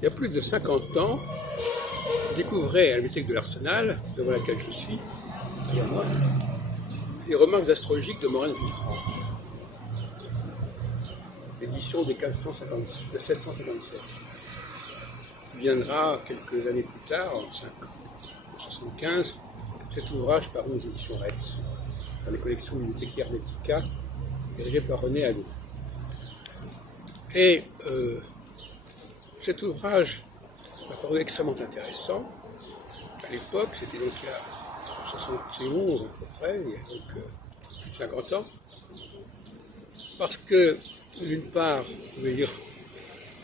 Il y a plus de 50 ans, je découvrais à la bibliothèque de l'Arsenal, devant laquelle je suis, derrière moi, les remarques astrologiques de Morane Villefranche, l'édition de 1657, qui viendra quelques années plus tard, en 1975, cet ouvrage paru aux éditions Retz, dans les collections bibliothécaires Hermetica, dirigées par René Allot. Et cet ouvrage m'a paru extrêmement intéressant. À l'époque, c'était donc il y a 71 à peu près, il y a donc plus de 50 ans, parce que, d'une part, on pouvait lire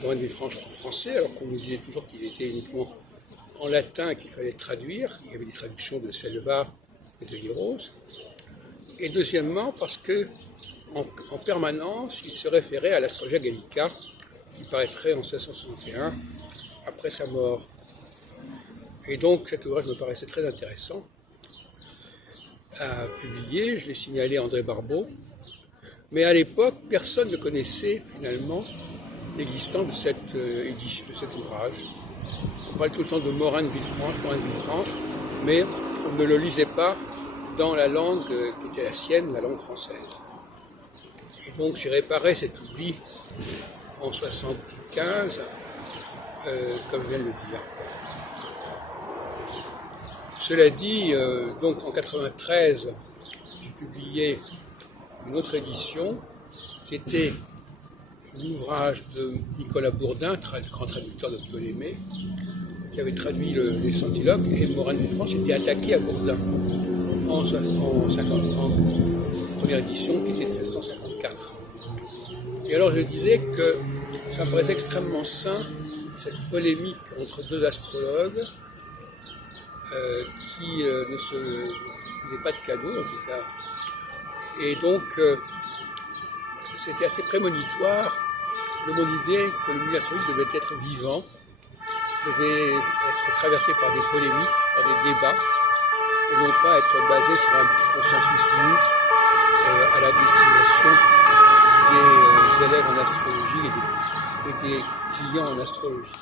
Morane Villefranche en français, alors qu'on nous disait toujours qu'il était uniquement en latin et qu'il fallait traduire. Il y avait des traductions de Selva et de Hieros. Et deuxièmement, parce que en permanence, il se référait à l'Astrologia Gallica, qui paraîtrait en 1661, après sa mort. Et donc cet ouvrage me paraissait très intéressant à publier. Je l'ai signalé à André Barbeau. Mais à l'époque, personne ne connaissait finalement l'existence de cet ouvrage. On parle tout le temps de Morane Villefranche, mais on ne le lisait pas dans la langue qui était la sienne, la langue française. Et donc j'ai réparé cet oubli en 1975, comme je viens de le dire. Cela dit, donc en 1993, j'ai publié une autre édition qui était l'ouvrage de Nicolas Bourdin, grand traducteur de Ptolémée, qui avait traduit les Centiloques, et Morane Villefranche était attaqué à Bourdin en 50 ans, première édition qui était de 1654. Et alors je disais que ça me paraissait extrêmement sain, cette polémique entre deux astrologues qui ne se faisaient pas de cadeaux en tout cas. Et donc c'était assez prémonitoire de mon idée que le milieu astrologique devait être vivant, devait être traversé par des polémiques, par des débats, et non pas être basé sur un petit consensus mou à la destination des élèves en astrologie et des clients en astrologie.